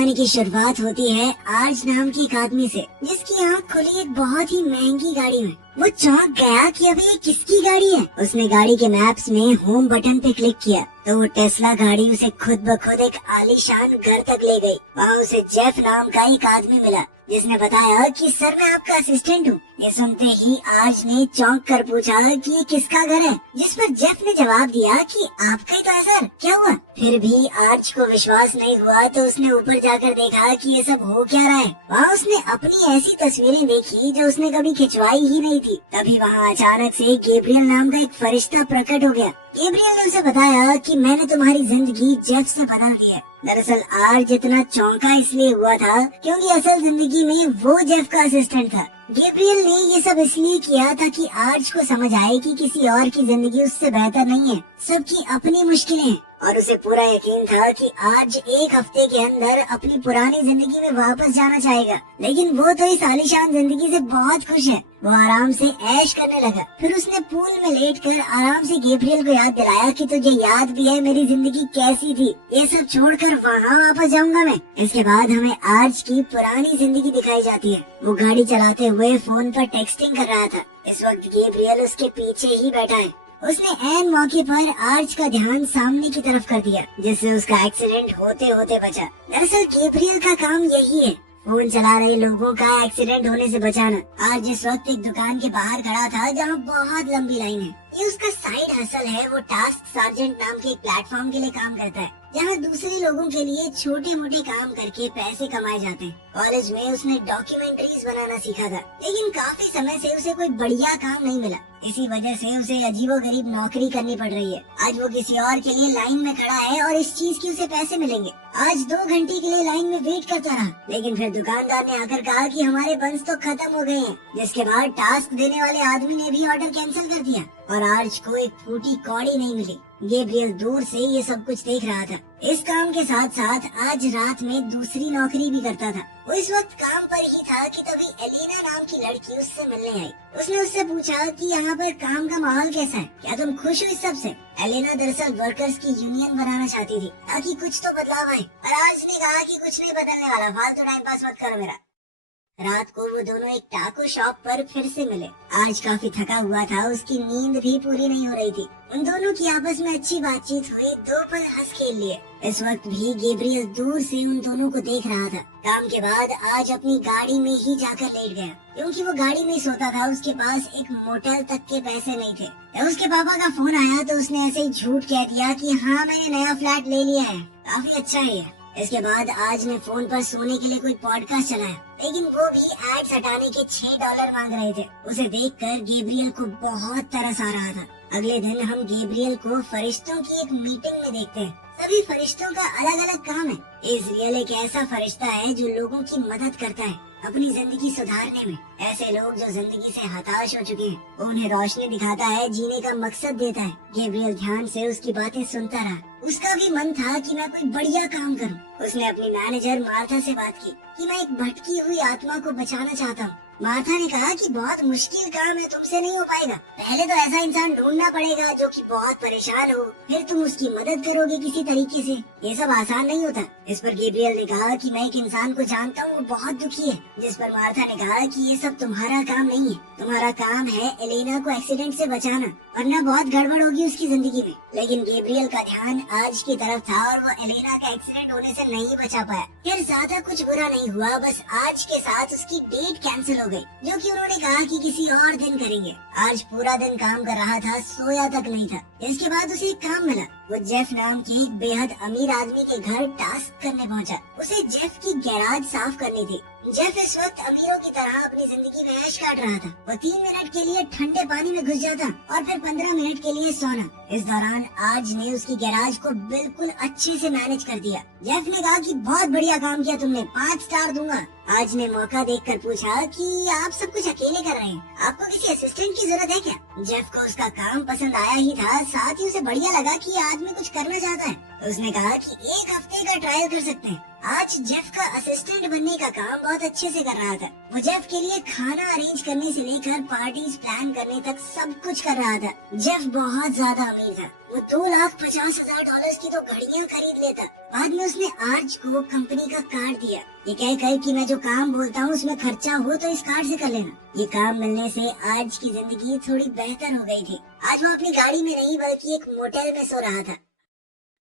कहानी की शुरुआत होती है आर्ज नाम की एक आदमी से, जिसकी आंख खुली एक बहुत ही महंगी गाड़ी में। वो चौंक गया कि अबे ये किसकी गाड़ी है। उसने गाड़ी के मैप्स में होम बटन पे क्लिक किया तो वो टेस्ला गाड़ी उसे खुद ब खुद एक आलीशान घर तक ले गई। वहाँ उसे जेफ नाम का एक आदमी मिला, जिसने बताया कि सर मैं आपका असिस्टेंट हूँ। ये सुनते ही आर्ज ने चौंक कर पूछा कि ये किसका घर है, जिस पर जेफ ने जवाब दिया कि आपका ही तो है सर, क्या हुआ। फिर भी आर्ज को विश्वास नहीं हुआ तो उसने ऊपर जाकर देखा कि ये सब हो क्या रहा है। वहाँ उसने अपनी ऐसी तस्वीरें देखी जो उसने कभी खिंचवाई ही नहीं थी। तभी वहाँ अचानक से गैब्रियल नाम का एक फरिश्ता प्रकट हो गया। गैब्रियल ने उसे बताया कि मैंने तुम्हारी जिंदगी जेफ से बना ली है। दरअसल आर्ज इतना चौंका इसलिए हुआ था क्योंकि असल जिंदगी में वो जेफ का असिस्टेंट था। गैब्रियल ने ये सब इसलिए किया ताकि आर्ज को समझ आए कि किसी और की जिंदगी उससे बेहतर नहीं है, सबकी अपनी मुश्किलें। और उसे पूरा यकीन था कि आर्ज एक हफ्ते के अंदर अपनी पुरानी जिंदगी में वापस जाना चाहेगा। लेकिन वो तो इस आलीशान जिंदगी से बहुत खुश है। वो आराम से ऐश करने लगा। फिर उसने पूल में लेटकर आराम से गैब्रियल को याद दिलाया कि तुझे याद भी है मेरी जिंदगी कैसी थी, ये सब छोड़कर वहाँ वापस जाऊंगा मैं। इसके बाद हमें आर्ज की पुरानी जिंदगी दिखाई जाती है। वो गाड़ी चलाते हुए फोन पर टेक्सटिंग कर रहा था। इस वक्त गैब्रियल उसके पीछे ही बैठा है। उसने ऐन मौके पर आर्ज का ध्यान सामने की तरफ कर दिया, जिससे उसका एक्सीडेंट होते होते बचा। दरअसल गैब्रियल का काम यही है, फोन चला रहे लोगों का एक्सीडेंट होने से बचाना। आज इस वक्त एक दुकान के बाहर खड़ा था जहाँ बहुत लंबी लाइन है। ये उसका साइड हसल है। वो टास्क सार्जेंट नाम के एक प्लेटफॉर्म के लिए काम करता है, जहाँ दूसरे लोगों के लिए छोटे मोटे काम करके पैसे कमाए जाते हैं। कॉलेज में उसने डॉक्यूमेंट्रीज बनाना सीखा था, लेकिन काफी समय से उसे कोई बढ़िया काम नहीं मिला। इसी वजह से उसे अजीबोगरीब नौकरी करनी पड़ रही है। आज वो किसी और के लिए लाइन में खड़ा है और इस चीज की उसे पैसे मिलेंगे। आज 2 घंटे के लिए लाइन में वेट करता रहा, लेकिन फिर दुकानदार ने आकर कहा कि हमारे बंस तो खत्म हो गए हैं, जिसके बाद टास्क देने वाले आदमी ने भी ऑर्डर कैंसिल कर दिया और आर्ज को एक फूटी कौड़ी नहीं मिली। गैब्रियल दूर से ये सब कुछ देख रहा था। इस काम के साथ साथ आज रात में दूसरी नौकरी भी करता था। वो इस वक्त काम पर ही था कि तभी एलिना नाम की लड़की उससे मिलने आई। उसने उससे पूछा कि यहाँ पर काम का माहौल कैसा है, क्या तुम खुश हो इस सब से। एलिना दरअसल वर्कर्स की यूनियन बनाना चाहती थी ताकि कुछ तो बदलाव आए, और आर्ज ने कहा कि कुछ नहीं बदलने वाला, फालतू टाइम पास मत करो मेरा। रात को वो दोनों एक टाको शॉप पर फिर से मिले। आज काफी थका हुआ था, उसकी नींद भी पूरी नहीं हो रही थी। उन दोनों की आपस में अच्छी बातचीत हुई, 2 पल हंस खेल लिए। इस वक्त भी गैब्रियल दूर से उन दोनों को देख रहा था। काम के बाद आज अपनी गाड़ी में ही जाकर लेट गया, क्योंकि वो गाड़ी में सोता था। उसके पास एक मोटेल तक के पैसे नहीं थे। जब उसके पापा का फोन आया तो उसने ऐसे ही झूठ कह दिया कि हाँ मैंने नया फ्लैट ले लिया है, काफी अच्छा है। इसके बाद आज ने फोन पर सोने के लिए कोई पॉडकास्ट चलाया, लेकिन वो भी एड्स हटाने के $6 मांग रहे थे। उसे देखकर गैब्रियल को बहुत तरस आ रहा था। अगले दिन हम गैब्रियल को फरिश्तों की एक मीटिंग में देखते हैं। सभी फरिश्तों का अलग अलग काम है। इज़राइल एक ऐसा फरिश्ता है जो लोगों की मदद करता है अपनी जिंदगी सुधारने में। ऐसे लोग जो जिंदगी से हताश हो चुके हैं, वो उन्हें रोशनी दिखाता है, जीने का मकसद देता है। गैब्रियल ध्यान से उसकी बातें सुनता रहा। उसका भी मन था कि मैं कोई बढ़िया काम करूं। उसने अपनी मैनेजर मार्था से बात की कि मैं एक भटकी हुई आत्मा को बचाना चाहता हूँ। मार्था ने कहा कि बहुत मुश्किल काम है, तुमसे नहीं हो पाएगा। पहले तो ऐसा इंसान ढूंढना पड़ेगा जो कि बहुत परेशान हो, फिर तुम उसकी मदद करोगे किसी तरीके से। ये सब आसान नहीं होता। इस पर गैब्रियल ने कहा कि मैं एक इंसान को जानता हूँ, वो बहुत दुखी है। जिस पर मार्था ने कहा कि ये सब तुम्हारा काम नहीं है, तुम्हारा काम है एलिना को एक्सीडेंट से बचाना, वरना बहुत गड़बड़ होगी उसकी जिंदगी में। लेकिन गैब्रियल का ध्यान आज की तरफ था और वो एलिना का एक्सीडेंट होने से नहीं बचा पाया। फिर ज्यादा कुछ बुरा नहीं हुआ, बस आज के साथ उसकी डेट कैंसिल हो गई, जो कि उन्होंने कहा कि किसी और दिन करेंगे। आज पूरा दिन काम कर रहा था, सोया तक नहीं था। इसके बाद उसे एक काम मिला। वो जेफ नाम के एक बेहद अमीर आदमी के घर टास्क करने पहुंचा। उसे जेफ की गैराज साफ करनी थी। जेफ इस वक्त अमीरों की तरह अपनी जिंदगी में ऐश काट रहा था। वो 3 मिनट के लिए ठंडे पानी में घुस जाता और फिर 15 मिनट के लिए सोना। इस दौरान आज ने उसकी गैराज को बिल्कुल अच्छे से मैनेज कर दिया। जेफ ने कहा कि बहुत बढ़िया काम किया तुमने, 5 स्टार दूंगा। आज ने मौका देखकर पूछा कि आप सब कुछ अकेले कर रहे हैं, आपको किसी असिस्टेंट की जरूरत है क्या? जेफ को उसका काम पसंद आया ही था, साथ ही उसे बढ़िया लगा कि ये आदमी कुछ करना चाहता है। तो उसने कहा कि 1 हफ्ते का ट्रायल कर सकते हैं। आज जेफ का असिस्टेंट बनने का काम बहुत अच्छे से कर रहा था। वो जेफ के लिए खाना अरेंज करने से लेकर पार्टीज प्लान करने तक सब कुछ कर रहा था। जेफ बहुत ज्यादा अमीर था। वो $2,50,000 की तो घड़ियां खरीद लेता। बाद में उसने आर्ज को कंपनी का कार्ड दिया, ये कहकर कि मैं जो काम बोलता हूँ उसमें खर्चा हो तो इस कार्ड से कर लेना। ये काम मिलने से आर्ज की जिंदगी थोड़ी बेहतर हो गई थी। आज वो अपनी गाड़ी में नहीं बल्कि एक मोटेल में सो रहा था।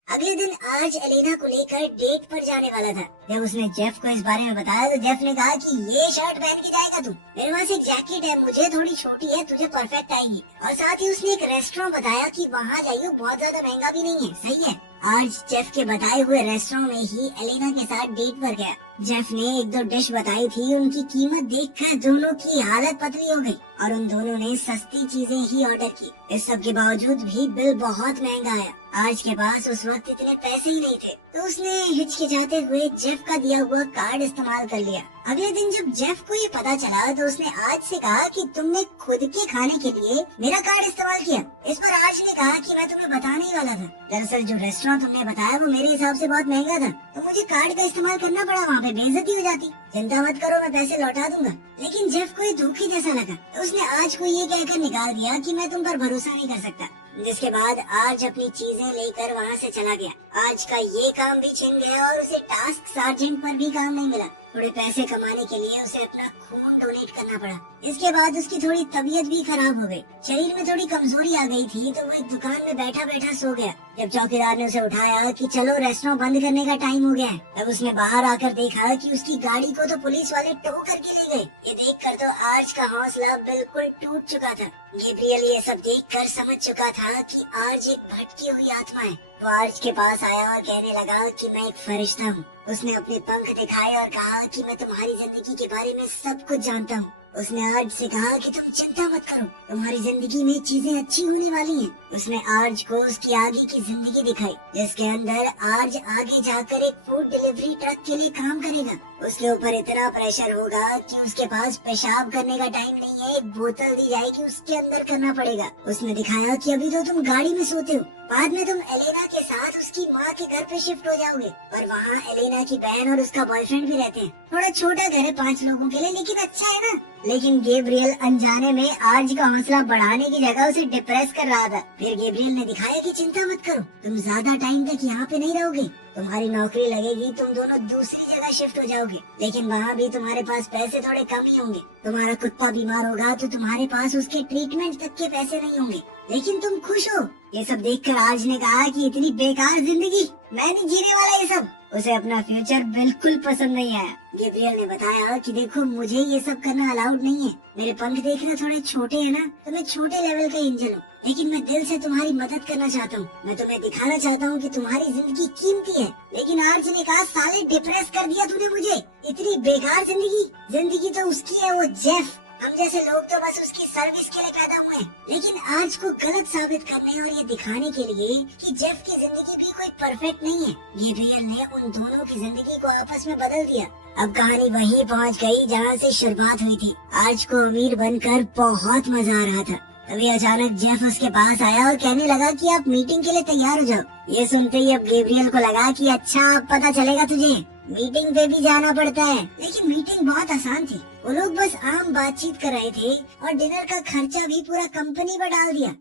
अगले दिन आर्ज एलेना को लेकर डेट पर जाने वाला था। जब उसने जेफ को इस बारे में बताया तो जेफ ने कहा कि ये शर्ट पहन के जाएगा तू? मेरे पास एक जैकेट है, मुझे थोड़ी छोटी है, तुझे परफेक्ट आएगी। और साथ ही उसने एक रेस्टोरेंट बताया कि वहाँ जाइए, बहुत ज्यादा महंगा भी नहीं है। सही है। आर्ज जेफ के बताए हुए रेस्टोरेंट में ही एलेना के साथ डेट पर गया। जेफ ने 1-2 डिश बताई थी, उनकी कीमत देखकर दोनों की हालत पतली हो गई और उन दोनों ने सस्ती चीजें ही ऑर्डर की। इस सब के बावजूद भी बिल बहुत महंगा आया। आर्ज के पास उस वक्त इतने पैसे ही नहीं थे, तो उसने हिचकिचाते हुए जेफ का दिया हुआ कार्ड इस्तेमाल कर लिया। अगले दिन जब जेफ को ये पता चला तो उसने आर्ज से कहा कि तुमने खुद के खाने के लिए मेरा कार्ड इस्तेमाल किया। इस पर आर्ज ने कहा कि मैं तुम्हें बताने ही वाला था। दरअसल जो रेस्टोरेंट तुमने बताया वो मेरे हिसाब से बहुत महंगा था, तो मुझे कार्ड का इस्तेमाल करना पड़ा। वहाँ पे बेइज्जती हो जाती। चिंता मत करो, मैं पैसे लौटा दूंगा। लेकिन जेफ को ये धोखे जैसा लगा, तो उसने आर्ज को ये कहकर निकाल दिया कि मैं तुम पर भरोसा नहीं कर सकता। जिसके बाद आर्ज अपनी चीजें लेकर वहाँ से चला गया। आर्ज का ये काम भी छिन गया और उसे टास्क सार्जेंट पर भी काम नहीं मिला। थोड़े पैसे कमाने के लिए उसे अपना खून डोनेट करना पड़ा। इसके बाद उसकी थोड़ी तबीयत भी खराब हो गई। शरीर में थोड़ी कमजोरी आ गई थी, तो वो एक दुकान में बैठा बैठा सो गया। जब चौकीदार ने उसे उठाया कि चलो रेस्टोरेंट बंद करने का टाइम हो गया है, तब उसने बाहर आकर देखा कि उसकी गाड़ी को तो पुलिस वाले टो करके ले गए। ये देखकर तो आर्ज का हौसला बिल्कुल टूट चुका था। गैब्रियल ये सब देखकर समझ चुका था कि आर्ज एक भटकी हुई आत्मा है। वो आर्ज के पास आया और कहने लगा कि मैं एक फरिश्ता हूँ। उसने अपने पंख दिखाए और कहा कि मैं तुम्हारी जिंदगी के बारे में सब कुछ जानता हूँ। उसने आर्ज से कहा कि तुम चिंता मत करो, तुम्हारी जिंदगी में चीजें अच्छी होने वाली हैं। उसने आर्ज को उसकी आगे की जिंदगी दिखाई, जिसके अंदर आर्ज आगे जाकर एक फूड डिलीवरी ट्रक के लिए काम करेगा। उसके ऊपर इतना प्रेशर होगा कि उसके पास पेशाब करने का टाइम नहीं है, एक बोतल दी जाएगी, उसके अंदर करना पड़ेगा। उसने दिखाया कि अभी तो तुम गाड़ी में सोते हो, बाद में तुम एलेना के साथ उसकी माँ के घर पे शिफ्ट हो जाओगे और वहाँ एलेना की बहन और उसका बॉयफ्रेंड भी रहते हैं। थोड़ा छोटा घर है 5 लोगों के लिए, लेकिन अच्छा है ना। लेकिन गैब्रियल अनजाने में आर्ज का हौसला बढ़ाने की जगह उसे डिप्रेस कर रहा था। फिर गैब्रियल ने दिखाया कि चिंता मत करो, तुम ज्यादा टाइम तक यहाँ पे नहीं रहोगे, तुम्हारी नौकरी लगेगी, तुम दोनों दूसरी जगह शिफ्ट हो जाओगे। लेकिन वहाँ भी तुम्हारे पास पैसे थोड़े कम ही होंगे। तुम्हारा कुत्ता बीमार होगा तो तुम्हारे पास उसके ट्रीटमेंट तक के पैसे नहीं होंगे, लेकिन तुम खुश हो। ये सब देखकर आर्ज ने कहा कि इतनी बेकार जिंदगी मैं नहीं जीने वाला ये सब। उसे अपना फ्यूचर बिल्कुल पसंद नहीं आया। गैब्रियल ने बताया कि देखो, मुझे ये सब करना अलाउड नहीं है। मेरे पंख देखना थोड़े छोटे हैं ना, तो मैं छोटे लेवल का इंजन हूँ, लेकिन मैं दिल से तुम्हारी मदद करना चाहता हूँ। मैं तुम्हें दिखाना चाहता हूँ कि तुम्हारी जिंदगी कीमती है। लेकिन आर्ज ने कहा, साले डिप्रेस कर दिया तूने मुझे, इतनी बेकार जिंदगी तो उसकी है, वो जेफ। हम जैसे लोग तो बस उसकी सर्विस के लिए पैदा हुए हैं। लेकिन आर्ज को गलत साबित करने और ये दिखाने के लिए कि जेफ की जिंदगी भी कोई परफेक्ट नहीं है, गैब्रियल ने उन दोनों की जिंदगी को आपस में बदल दिया। अब कहानी वहीं पहुंच गई जहां से शुरुआत हुई थी। आर्ज को अमीर बनकर बहुत मजा आ रहा था। तभी अचानक जेफ उसके पास आया और कहने लगा कि आप मीटिंग के लिए तैयार हो जाओ। ये सुनते ही अब गैब्रियल को लगा कि अच्छा, अब पता चलेगा तुझे, मीटिंग पे भी जाना पड़ता है। लेकिन मीटिंग बहुत आसान थी। वो लोग बस आम बातचीत कर रहे थे और डिनर का खर्चा भी पूरा कंपनी पर डाल दिया।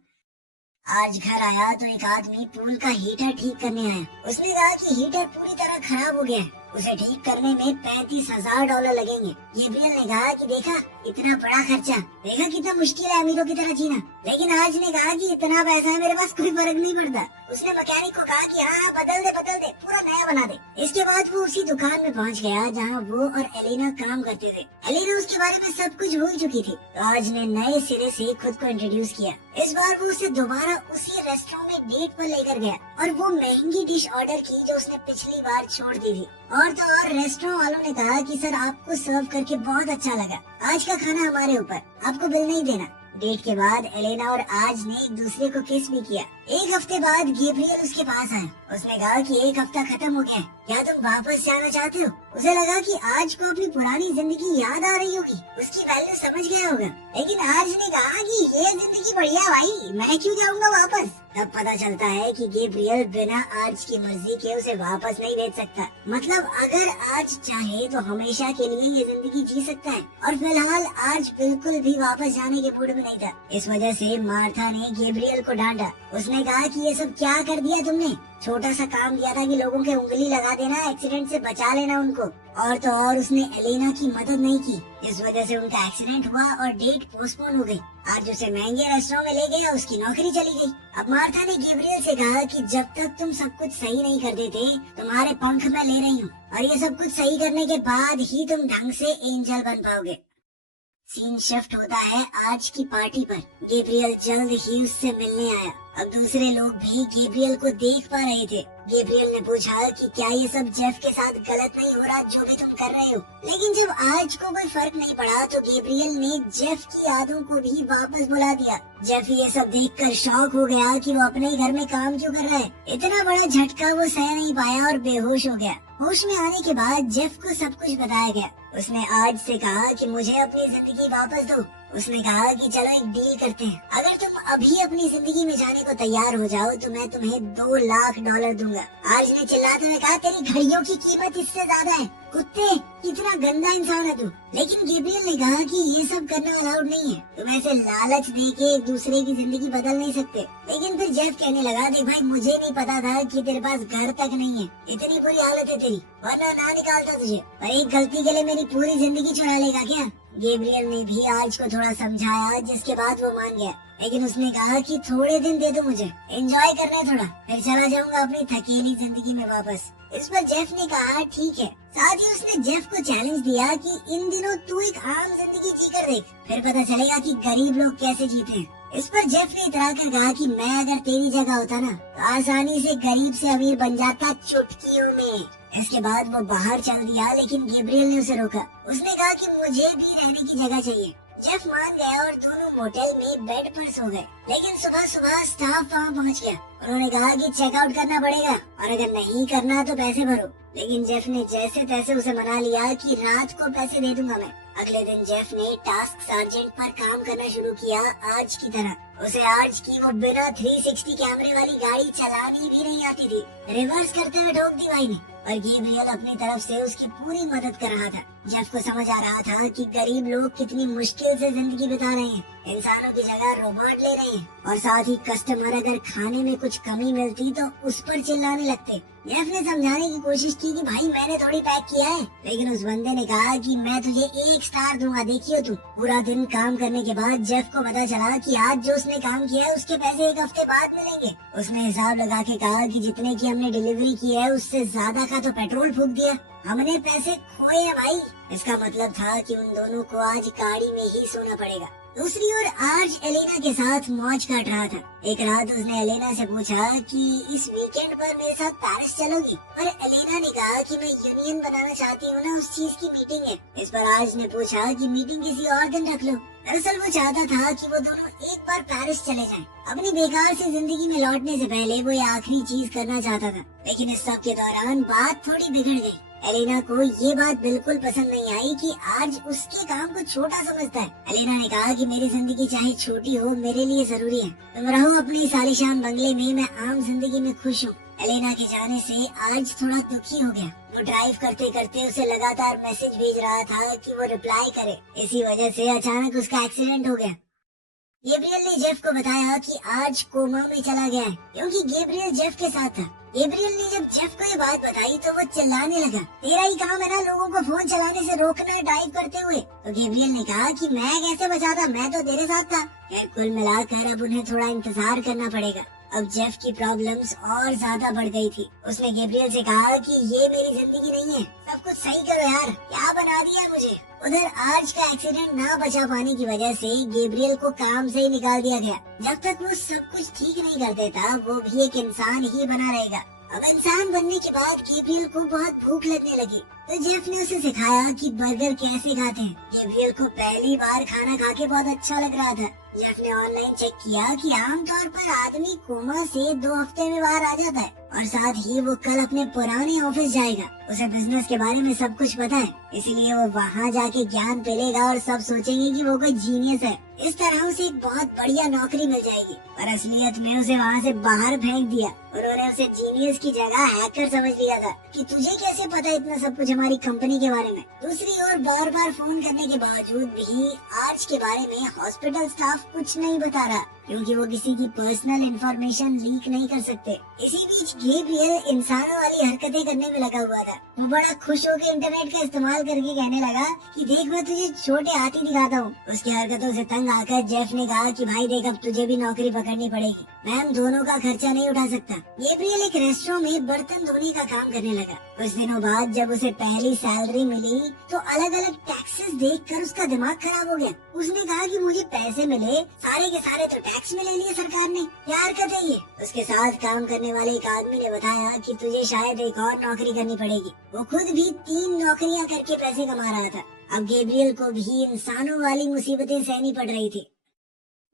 आज घर आया तो एक आदमी पूल का हीटर ठीक करने आया। उसने कहा कि हीटर पूरी तरह खराब हो गया है, उसे ठीक करने में $35,000 लगेंगे। गैब्रियल ने कहा कि देखा, इतना बड़ा खर्चा, देखा कितना मुश्किल है अमीरों की तरह जीना। लेकिन आज ने कहा कि इतना पैसा है, मेरे पास कोई फर्क नहीं पड़ता। उसने मैकेनिक को कहा कि हाँ, बदल दे, पूरा नया बना दे। इसके बाद वो उसी दुकान में पहुंच गया जहाँ वो और एलेना काम करते थे। एलेना उसके बारे में सब कुछ भूल चुकी थी, तो आज ने नए सिरे से खुद को इंट्रोड्यूस किया। इस बार वो उसे दोबारा उसी रेस्टोरेंट में डेट पर लेकर गया और वो महंगी डिश ऑर्डर की जो उसने पिछली बार छोड़ दी थी। और तो और रेस्टोरेंट वालों ने कहा कि सर, आपको सर्व करके बहुत अच्छा लगा, आज का खाना हमारे ऊपर, आपको बिल नहीं देना। डेट के बाद एलेना और आज ने एक दूसरे को किस भी किया। एक हफ्ते बाद गैब्रियल उसके पास आया। उसने कहा कि 1 हफ्ता खत्म हो गया, क्या तुम वापस जाना चाहते हो? उसे लगा कि आज को अपनी पुरानी जिंदगी याद आ रही होगी, उसकी वैल्यू समझ गया होगा। लेकिन आज ने कहा कि ये जिंदगी बढ़िया भाई, मैं क्यों जाऊंगा वापस। तब पता चलता है कि गैब्रियल बिना आज की मर्जी के उसे वापस नहीं भेज सकता। मतलब अगर आज चाहे तो हमेशा के लिए ये जिंदगी जी सकता है, और फिलहाल आज बिल्कुल भी वापस जाने के मूड में नहीं था। इस वजह से मार्था ने गैब्रियल को डांटा। उसने कहा कि ये सब क्या कर दिया तुमने? छोटा सा काम दिया था कि लोगों के उंगली लगा देना, एक्सीडेंट से बचा लेना उनको। और तो और उसने एलेना की मदद नहीं की, इस वजह से उनका एक्सीडेंट हुआ और डेट पोस्टपोन हो गई। आज उसे महंगे रेस्टोरेंट में ले गया, उसकी नौकरी चली गई। अब मार्था ने गैब्रियल से कहा कि जब तक तुम सब कुछ सही नहीं कर देते, तुम्हारे पंख मैं ले रही हूँ, और ये सब कुछ सही करने के बाद ही तुम ढंग से एंजल बन पाओगे। सीन शिफ्ट होता है आज की पार्टी पर। गैब्रियल जल्द ही उससे मिलने आया। अब दूसरे लोग भी गैब्रियल को देख पा रहे थे। गैब्रियल ने पूछा कि क्या ये सब जेफ के साथ गलत नहीं हो रहा जो भी तुम कर रहे हो। लेकिन जब आज को कोई फर्क नहीं पड़ा तो गैब्रियल ने जेफ की यादों को भी वापस बुला दिया। जेफ ये सब देखकर शॉक हो गया कि वो अपने ही घर में काम क्यों कर रहा है। इतना बड़ा झटका वो सह नहीं पाया और बेहोश हो गया। होश में आने के बाद जेफ को सब कुछ बताया गया। उसने आज से कहा कि मुझे अपनी जिंदगी वापस दो। उसने कहा कि चलो एक डील करते हैं, अगर तुम अभी अपनी जिंदगी में जाने को तैयार हो जाओ तो मैं तुम्हें $2 लाख दूंगा। आज ने चिल्लाते हुए कहा, तेरी घड़ियों की कीमत इससे ज्यादा है। कुत्ते, इतना गंदा इंसान है तू। लेकिन गैब्रियल ने कहा कि ये सब करना अलाउड नहीं है, तुम ऐसे लालच दे के एक दूसरे की जिंदगी बदल नहीं सकते। लेकिन फिर जेफ कहने लगा, देख भाई, मुझे नहीं पता था कि तेरे पास घर तक नहीं है, इतनी बुरी हालत है तेरी, वरना ना निकालता तुझे। पर एक गलती के लिए मेरी पूरी जिंदगी चुरा लेगा क्या? गैब्रियल ने भी आज को थोड़ा समझाया, जिसके बाद वो मान गया। लेकिन उसने कहा कि थोड़े दिन दे दो मुझे, एंजॉय करना थोड़ा, फिर चला जाऊंगा अपनी थकेली जिंदगी में वापस। इस पर जेफ ने कहा ठीक है। साथ ही उसने जेफ को चैलेंज दिया कि इन दिनों तू एक आम जिंदगी जीकर देख, फिर पता चलेगा कि गरीब लोग कैसे जीते हैं। इस पर जेफ ने इतरा कर कहा कि मैं अगर तेरी जगह होता ना तो आसानी से गरीब से अमीर बन जाता चुटकियों में। इसके बाद वो बाहर चल दिया, लेकिन गैब्रियल ने उसे रोका। उसने कहा कि मुझे भी रहने की जगह चाहिए। जेफ मान गया और दोनों मोटेल में बेड पर सो गए। लेकिन सुबह सुबह स्टाफ वहाँ पहुँच गया। उन्होंने कहा कि चेकआउट करना पड़ेगा और अगर नहीं करना तो पैसे भरो। लेकिन जेफ ने जैसे तैसे उसे मना लिया कि रात को पैसे दे दूंगा मैं। अगले दिन जेफ ने टास्क सर्जेंट पर काम करना शुरू किया आज की तरह। उसे आज की वो बिना 360 कैमरे वाली गाड़ी चलानी भी नहीं आती थी। रिवर्स करते हुए ठोक दी भाई ने, और गैब्रियल अपनी तरफ से उसकी पूरी मदद कर रहा था। जेफ को समझ आ रहा था कि गरीब लोग कितनी मुश्किल से जिंदगी बिता रहे हैं, इंसानों की जगह रोबोट ले रहे हैं, और साथ ही कस्टमर अगर खाने में कुछ कमी मिलती तो उस पर चिल्लाने लगते। जेफ ने समझाने की कोशिश की कि भाई मैंने थोड़ी पैक किया है, लेकिन उस बंदे ने कहा कि मैं तुझे 1 स्टार दूंगा, देखियो तू। पूरा दिन काम करने के बाद जेफ को पता चला कि आज जो उसने काम किया है उसके पैसे 1 हफ्ते बाद मिलेंगे। उसने हिसाब लगा के कहा कि जितने की हमने डिलीवरी की है उससे ज्यादा का तो पेट्रोल फूक दिया, हमने पैसे खोए हैं भाई। इसका मतलब था कि उन दोनों को आज गाड़ी में ही सोना पड़ेगा। दूसरी ओर आज एलेना के साथ मौज काट रहा था। एक रात उसने एलेना से पूछा कि इस वीकेंड पर मेरे साथ पेरिस चलोगी, और एलेना ने कहा कि मैं यूनियन बनाना चाहती हूँ ना, उस चीज की मीटिंग है। इस पर आज ने पूछा कि मीटिंग किसी और दिन रख लो। दरअसल वो चाहता था कि वो दोनों एक बार पेरिस चले जाएं। अपनी बेकार सी जिंदगी में लौटने से पहले वो ये आखिरी चीज करना चाहता था। लेकिन इस सब के दौरान बात थोड़ी बिगड़ गई। एलेना को ये बात बिल्कुल पसंद नहीं आई कि आज उसके काम को छोटा समझता है। एलेना ने कहा कि मेरी जिंदगी चाहे छोटी हो, मेरे लिए जरूरी है, तुम रहो अपनी सालिशान बंगले में, मैं आम जिंदगी में खुश हूँ। एलेना के जाने से आज थोड़ा दुखी हो गया। वो ड्राइव करते करते उसे लगातार मैसेज भेज रहा था कि वो रिप्लाई करे। इसी वजह से अचानक उसका एक्सीडेंट हो गया। गैब्रियल ने जेफ को बताया कि आज कोमा में चला गया है, क्योंकि गैब्रियल जेफ के साथ था। गैब्रियल ने जब जेफ को ये बात बताई तो वो चिल्लाने लगा, तेरा ही काम है ना लोगों को फोन चलाने से रोकना ड्राइव करते हुए। तो गैब्रियल ने कहा कि मैं कैसे बचाता, मैं तो तेरे साथ था। खैर कुल मिलाकर अब उन्हें थोड़ा इंतजार करना पड़ेगा। अब जेफ की प्रॉब्लम्स और ज्यादा बढ़ गई थी। उसने गैब्रियल से कहा कि ये मेरी जिंदगी नहीं है, सब कुछ सही करो यार, क्या बना दिया मुझे। उधर आज का एक्सीडेंट ना बचा पाने की वजह से गैब्रियल को काम से ही निकाल दिया गया। जब तक वो सब कुछ ठीक नहीं कर देता वो भी एक इंसान ही बना रहेगा। अब इंसान बनने के बाद गैब्रियल को बहुत भूख लगने लगी। तो जेफ ने उसे सिखाया कि बर्गर कैसे खाते हैं। गैब्रियल को पहली बार खाना खा के बहुत अच्छा लग रहा था। जेफ ने ऑनलाइन चेक किया कि आमतौर पर आदमी कोमा से 2 हफ्ते में बाहर आ जाता है और साथ ही वो कल अपने पुराने ऑफिस जाएगा। उसे बिजनेस के बारे में सब कुछ पता है, इसलिए वो वहाँ जाके ज्ञान पेलेगा और सब सोचेंगे कि वो कोई जीनियस है। इस तरह उसे एक बहुत बढ़िया नौकरी मिल जाएगी। पर असलियत में उसे वहाँ से बाहर फेंक दिया। उन्होंने उसे जीनियस की जगह हैकर समझ लिया था कि तुझे कैसे पता इतना सब कुछ हमारी कंपनी के बारे में। दूसरी ओर बार बार फोन करने के बावजूद भी आर्च के बारे में हॉस्पिटल स्टाफ कुछ नहीं बता रहा, क्योंकि वो किसी की पर्सनल इंफॉर्मेशन लीक नहीं कर सकते। इसी बीच गैब्रियल इंसानों वाली हरकतें करने में लगा हुआ था। वो बड़ा खुश होकर इंटरनेट का इस्तेमाल करके कहने लगा कि देख मैं तुझे छोटे हाथी दिखाता हूँ। उसकी हरकतों से तंग आकर जेफ ने कहा कि भाई देख अब तुझे भी नौकरी पकड़नी पड़ेगी, मैं हम दोनों का खर्चा नहीं उठा सकता। गैब्रियल एक रेस्टोरेंट में बर्तन धोने का काम करने लगा। कुछ दिनों बाद जब उसे पहली सैलरी मिली तो अलग अलग टैक्सेस देखकर उसका दिमाग खराब हो गया। उसने कहा कि मुझे पैसे मिले सारे के सारे तो टैक्स में ले लिए सरकार ने, क्या हरकत है ये। उसके साथ काम करने वाले एक आदमी ने बताया कि तुझे शायद एक और नौकरी करनी पड़ेगी। वो खुद भी 3 नौकरियां करके पैसे कमा रहा था। अब गैब्रियल को भी इंसानों वाली मुसीबतें सहनी पड़ रही थी।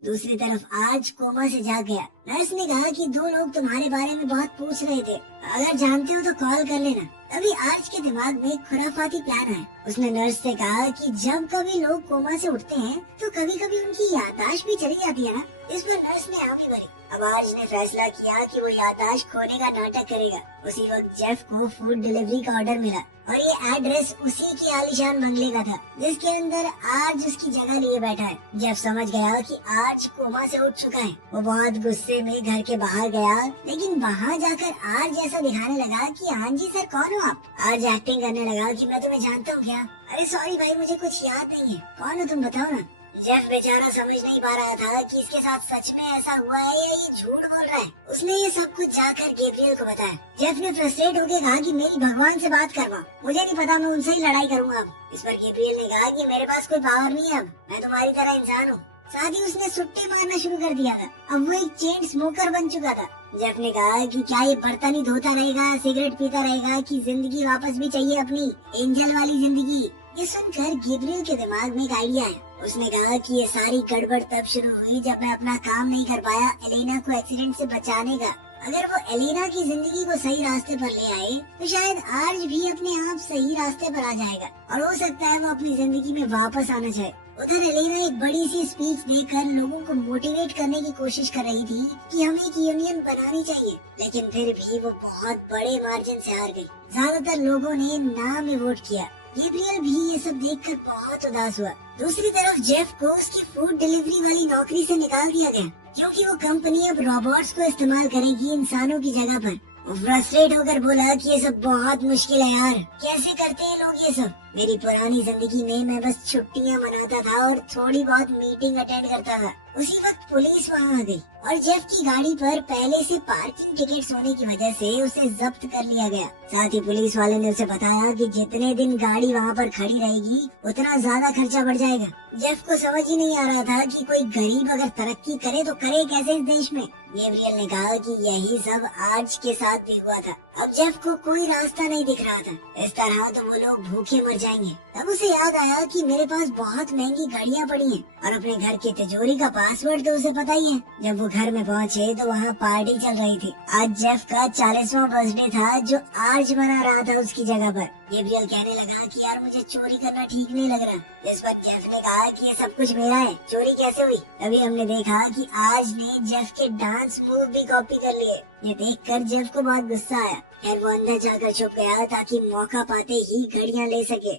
दूसरी तरफ आज कोमा से जाग गया। नर्स ने कहा कि 2 लोग तुम्हारे बारे में बहुत पूछ रहे थे, अगर जानते हो तो कॉल कर लेना। तभी आज के दिमाग में एक खुराफाती प्लान आया। उसने नर्स से कहा कि जब कभी लोग कोमा से उठते हैं तो कभी कभी उनकी याददाश्त भी चली जाती है ना। इस पर नर्स ने हामी भरी। अब आज ने फैसला किया कि वो याददाश्त खोने का नाटक करेगा। उसी वक्त जेफ को फूड डिलीवरी का ऑर्डर मिला और ये एड्रेस उसी की आलीशान बंगले का था जिसके अंदर आज उसकी जगह लिए बैठा है। जेफ समझ गया कि आज कोमा से उठ चुका है। वो बहुत गुस्से में घर के बाहर गया, लेकिन वहाँ जाकर आज ऐसा दिखाने लगा कि हाँ जी सर कौन हो आप। आज एक्टिंग करने लगा कि मैं तुम्हें जानता हूँ क्या। अरे सॉरी भाई मुझे कुछ याद नहीं है, कौन हो तुम बताओ ना। जेफ बेचारा समझ नहीं पा रहा था कि इसके साथ सच में ऐसा हुआ है या ये झूठ बोल रहा है। उसने ये सब कुछ जाकर गैब्रियल को बताया। जेफ ने फ्रस्ट्रेट होकर कहा कि मेरी भगवान से बात करवा, मुझे नहीं पता, मैं उनसे ही लड़ाई करूंगा अब। इस पर गैब्रियल ने कहा कि मेरे पास कोई पावर नहीं है, अब मैं तुम्हारी तरह इंसान हूँ। साथ ही उसने सुट्टे मारना शुरू कर दिया था। अब वो एक चेन स्मोकर बन चुका था। जेफ ने कहा कि क्या ये बर्तन ही धोता रहेगा, सिगरेट पीता रहेगा, कि जिंदगी वापस भी चाहिए अपनी एंजल वाली जिंदगी। ये सुनकर गैब्रियल के दिमाग में एक आइडिया आया। उसने कहा कि ये सारी गड़बड़ तब शुरू हुई जब मैं अपना काम नहीं कर पाया एलेना को एक्सीडेंट से बचाने का। अगर वो एलेना की जिंदगी को सही रास्ते पर ले आए तो शायद आज भी अपने आप सही रास्ते पर आ जाएगा और हो सकता है वो अपनी जिंदगी में वापस आना चाहे। उधर एलेना एक बड़ी सी स्पीच देकर लोगों को मोटिवेट करने की कोशिश कर रही थी कि हमें एक यूनियन बनानी चाहिए, लेकिन फिर भी वो बहुत बड़े मार्जिन से हार गई। ज्यादातर लोगों ने ना में वोट किया। गैब्रियल भी ये सब देखकर बहुत उदास हुआ। दूसरी तरफ जेफ को उसकी फूड डिलीवरी वाली नौकरी से निकाल दिया गया क्योंकि वो कंपनी अब रोबोट्स को इस्तेमाल करेगी इंसानों की जगह पर। वो फ्रस्ट्रेट होकर बोला कि ये सब बहुत मुश्किल है यार, कैसे करते हैं लोग ये सब। मेरी पुरानी जिंदगी में मैं बस छुट्टियां मनाता था और थोड़ी बहुत मीटिंग अटेंड करता था। उसी वक्त पुलिस वहाँ आ गई और जेफ की गाड़ी पर पहले से पार्किंग टिकट्स होने की वजह से उसे जब्त कर लिया गया। साथ ही पुलिस वाले ने उसे बताया कि जितने दिन गाड़ी वहाँ पर खड़ी रहेगी उतना ज्यादा खर्चा बढ़ जाएगा। जेफ को समझ ही नहीं आ रहा था कि कोई गरीब अगर तरक्की करे तो करे कैसे इस देश में। गैब्रियल ने कहा कि यही सब आज के साथ भी हुआ था। अब जेफ को कोई रास्ता नहीं दिख रहा था। इस तरह तो वो लोग भूखे मर जाएंगे। तब उसे याद आया कि मेरे पास बहुत महंगी घड़ियां पड़ी हैं और अपने घर की तिजोरी का पासवर्ड तो उसे पता ही है। जब वो घर में पहुंचे तो वहाँ पार्टी चल रही थी। आज जेफ का 40वां बर्थडे था जो आज मना रहा था उसकी जगह पर। गैब्रियल कहने लगा कि यार मुझे चोरी करना ठीक नहीं लग रहा। इस पर जेफ ने कहा कि ये सब कुछ मेरा है, चोरी कैसे हुई। तभी हमने देखा कि आज ने जेफ के डांस मूव भी कॉपी कर लिए। ये देखकर जेफ को बहुत गुस्सा आया। खैर वो अंदर जाकर छुप गया ताकि मौका पाते ही घड़ियां ले सके।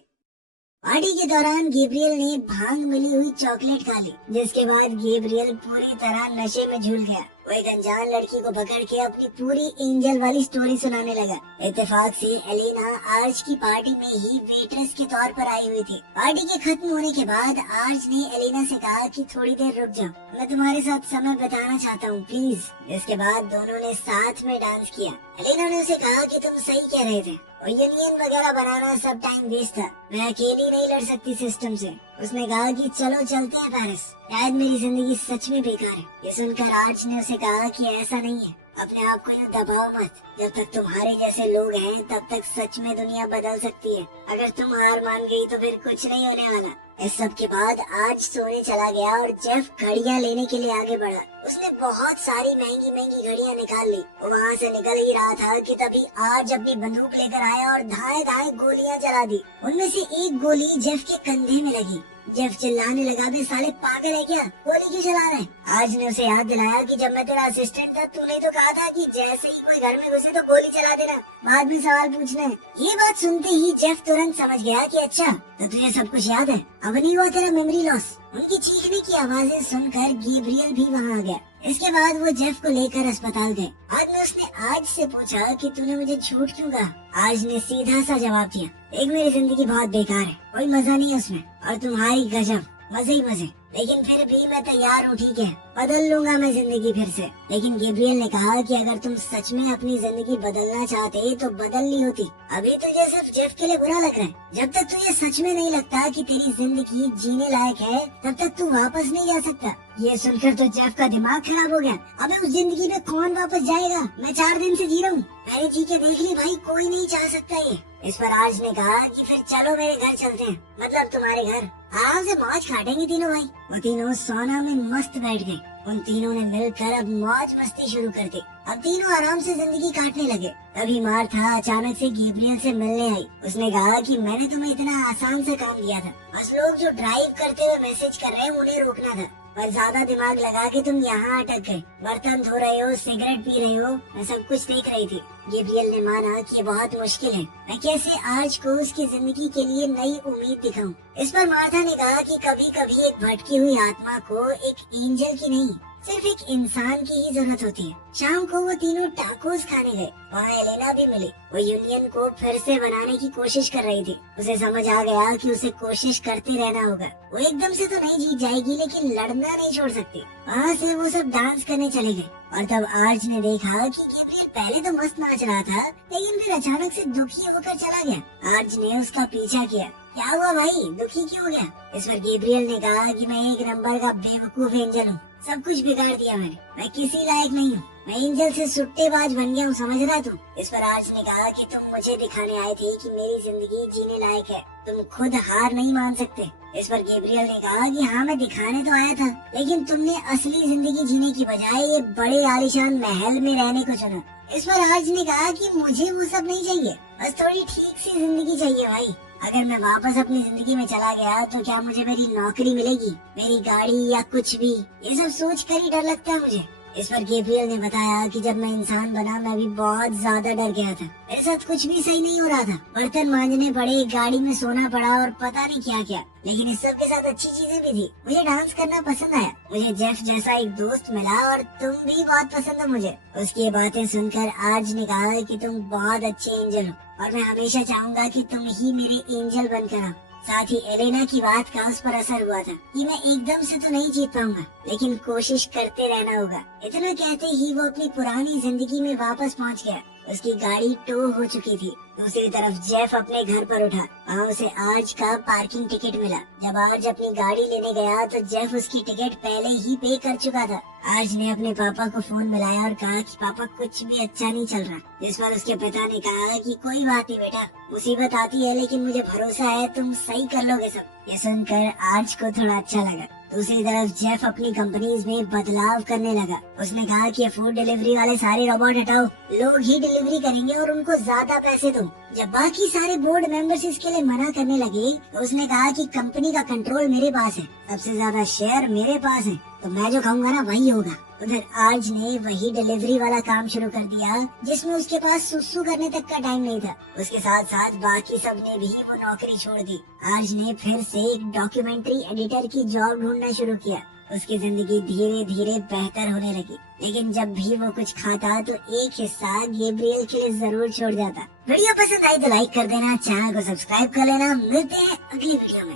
पार्टी के दौरान गैब्रियल ने भांग मिली हुई चॉकलेट खा ली, जिसके बाद गैब्रियल पूरी तरह नशे में झूल गया। वो एक अनजान लड़की को पकड़ के अपनी पूरी एंजल वाली स्टोरी सुनाने लगा। इत्तेफाक से एलेना आर्च की पार्टी में ही वेट्रेस के तौर पर आई हुई थी। पार्टी के खत्म होने के बाद आर्च ने एलेना से कहा कि थोड़ी देर रुक जाओ, मैं तुम्हारे साथ समय बिताना चाहता हूँ प्लीज। इसके बाद दोनों ने साथ में डांस किया। एलेना ने उसे कहा कि तुम सही कह रहे थे और यूनियन वगैरह बनाना सब टाइम वेस्ट था, मैं अकेली नहीं लड़ सकती सिस्टम से। उसने कहा कि चलो चलते हैं पेरिस, शायद मेरी जिंदगी सच में बेकार है। ये सुनकर आर्च ने उसे कहा कि ऐसा नहीं है, अपने आप को यूँ दबाओ मत। जब तक तुम्हारे जैसे लोग हैं तब तक सच में दुनिया बदल सकती है। अगर तुम हार मान गई तो फिर कुछ नहीं होने वाला। इस सब के बाद आज सोने चला गया और जेफ घड़ियां लेने के लिए आगे बढ़ा। उसने बहुत सारी महंगी महंगी घड़ियां निकाल ली। वो वहाँ से निकल ही रहा था कि तभी आज अपनी बंदूक लेकर आया और धाए धाए गोलियां चला दी। उनमें से एक गोली जेफ के कंधे में लगी। जेफ चिल्लाने लगा, बे साले पागल है क्या, गोली क्यों चला रहे? आज ने उसे याद दिलाया कि जब मैं तेरा असिस्टेंट था तूने तो कहा था कि जैसे ही कोई घर में घुसे तो गोली चला देना, बाद में सवाल पूछना है। ये बात सुनते ही जेफ तुरंत समझ गया कि अच्छा तो तुझे सब कुछ याद है, अब नहीं हुआ तेरा मेमोरी लॉस। उनकी चीखने की आवाजें सुनकर गैब्रियल भी वहाँ आ गया। इसके बाद वो जेफ को लेकर अस्पताल गए। बाद में उसने आज से पूछा कि तूने मुझे झूठ क्यों कहा। आज ने सीधा सा जवाब दिया, एक मेरी जिंदगी बहुत बेकार है, कोई मजा नहीं है उसमें, और तुम्हारी गजब मजे ही मजे, लेकिन फिर भी मैं तैयार हूँ, ठीक है, बदल लूंगा मैं जिंदगी फिर से। लेकिन गैब्रियल ने कहा कि अगर तुम सच में अपनी जिंदगी बदलना चाहते तो बदल ली होती। अभी तुझे सिर्फ जेफ के लिए बुरा लग रहा है। जब तक तुझे सच में नहीं लगता कि तेरी जिंदगी जीने लायक है तब तक तू वापस नहीं जा सकता। ये सुनकर तो जेफ का दिमाग खराब हो गया। अबे उस जिंदगी में कौन वापस जाएगा, मैं 4 दिन से जी रहा हूँ। मैंने जी के देख ली भाई, कोई नहीं चाह सकता ये। इस पर आज ने कहा कि फिर चलो मेरे घर चलते हैं, मतलब तुम्हारे घर, आराम से मौज काटेंगे तीनों भाई। वो तीनों सोना में मस्त बैठ गए। उन तीनों ने मिलकर अब मौज मस्ती शुरू कर दी। अब तीनों आराम से जिंदगी काटने लगे। तभी मार्था अचानक से गैब्रियल से मिलने आई। उसने कहा कि मैंने तुम्हें इतना आसान से काम दिया था, बस लोग जो ड्राइव करते हुए मैसेज कर रहे हैं उन्हें रोकना था, पर ज्यादा दिमाग लगा के तुम यहाँ अटक गए। बर्तन धो रहे हो, सिगरेट पी रहे हो, मैं सब कुछ देख रही थी। गैब्रियल ने माना कि ये बहुत मुश्किल है, मैं कैसे आज को उसकी जिंदगी के लिए नई उम्मीद दिखाऊं। इस पर मार्था ने कहा कि कभी कभी एक भटकी हुई आत्मा को एक एंजल की नहीं सिर्फ एक इंसान की ही जरूरत होती है। शाम को वो तीनों टाकोस खाने गए। वहाँ एलेना भी मिली। वो यूनियन को फिर से बनाने की कोशिश कर रही थी। उसे समझ आ गया कि उसे कोशिश करते रहना होगा। वो एकदम से तो नहीं जीत जाएगी, लेकिन लड़ना नहीं छोड़ सकती। वहाँ से वो सब डांस करने चले गए। और तब आर्च ने देखा कि गैब्रियल पहले तो मस्त नाच रहा था, लेकिन फिर अचानक से दुखी होकर चला गया। आर्च ने उसका पीछा किया। क्या हुआ भाई, दुखी क्यों हो गया? इस पर गैब्रियल ने कहा कि मैं एक नंबर का बेवकूफ एंजल हूँ, सब कुछ बिगाड़ दिया मैंने, मैं किसी लायक नहीं हूँ, मैं एंजल से सुट्टेबाज बन गया हूँ, समझ रहा तू? इस पर आर्च ने कहा कि तुम मुझे दिखाने आए थे कि मेरी जिंदगी जीने लायक है, तुम खुद हार नहीं मान सकते। इस पर गैब्रियल ने कहा कि हाँ मैं दिखाने तो आया था, लेकिन तुमने असली जिंदगी जीने की बजाय ये बड़े आलीशान महल में रहने को चुना। इस पर आर्च ने कहा कि मुझे वो सब नहीं चाहिए, बस थोड़ी ठीक सी जिंदगी चाहिए भाई। अगर मैं वापस अपनी जिंदगी में चला गया तो क्या मुझे मेरी नौकरी मिलेगी, मेरी गाड़ी या कुछ भी? ये सब सोच कर ही डर लगता है मुझे। इस पर गैब्रियल ने बताया कि जब मैं इंसान बना मैं भी बहुत ज्यादा डर गया था, मेरे साथ कुछ भी सही नहीं हो रहा था, बर्तन मांजने पड़े, गाड़ी में सोना पड़ा और पता नहीं क्या क्या, लेकिन इस सब के साथ अच्छी चीजें भी थी। मुझे डांस करना पसंद आया, मुझे जेफ जैसा एक दोस्त मिला और तुम भी बहुत पसंद हो मुझे। उसकी बातें सुनकर आर्च ने कहा कि तुम बहुत अच्छे एंजल हो और मैं हमेशा चाहूंगा कि तुम ही मेरे एंजल बनकर आओ। साथ ही एलेना की बात का उस पर असर हुआ था कि मैं एकदम से तो नहीं जीत पाऊंगा, लेकिन कोशिश करते रहना होगा। इतना कहते ही वो अपनी पुरानी जिंदगी में वापस पहुंच गया। उसकी गाड़ी टो हो चुकी थी। दूसरी तरफ जेफ अपने घर पर उठा। वहाँ उसे आर्च का पार्किंग टिकट मिला। जब आर्च अपनी गाड़ी लेने गया तो जेफ उसकी टिकट पहले ही पे कर चुका था। आर्च ने अपने पापा को फोन मिलाया और कहा कि पापा कुछ भी अच्छा नहीं चल रहा। जिस पर उसके पिता ने कहा कि कोई बात नहीं बेटा, मुसीबत आती है लेकिन मुझे भरोसा है तुम सही कर लोगे सब। ये सुनकर आर्च को थोड़ा अच्छा लगा। दूसरी तरफ जेफ अपनी कंपनीज में बदलाव करने लगा। उसने कहा कि फूड डिलीवरी वाले सारे रोबोट हटाओ, लोग ही डिलीवरी करेंगे और उनको ज्यादा पैसे दो। जब बाकी सारे बोर्ड मेंबर्स इसके लिए मना करने लगे तो उसने कहा कि कंपनी का कंट्रोल मेरे पास है, सबसे ज्यादा शेयर मेरे पास है, तो मैं जो कहूँगा ना वही होगा। उधर आर्च ने वही डिलीवरी वाला काम शुरू कर दिया जिसमें उसके पास सुसु करने तक का टाइम नहीं था। उसके साथ साथ बाकी सब ने भी वो नौकरी छोड़ दी। आर्च ने फिर से एक डॉक्यूमेंट्री एडिटर की जॉब ढूंढना शुरू किया। उसकी जिंदगी धीरे धीरे बेहतर होने लगी, लेकिन जब भी वो कुछ खाता तो एक हिस्सा गैब्रियल के लिए जरूर छोड़ जाता। वीडियो पसंद आई तो लाइक कर देना, चैनल को सब्सक्राइब कर लेना। मिलते हैं अगली वीडियो में।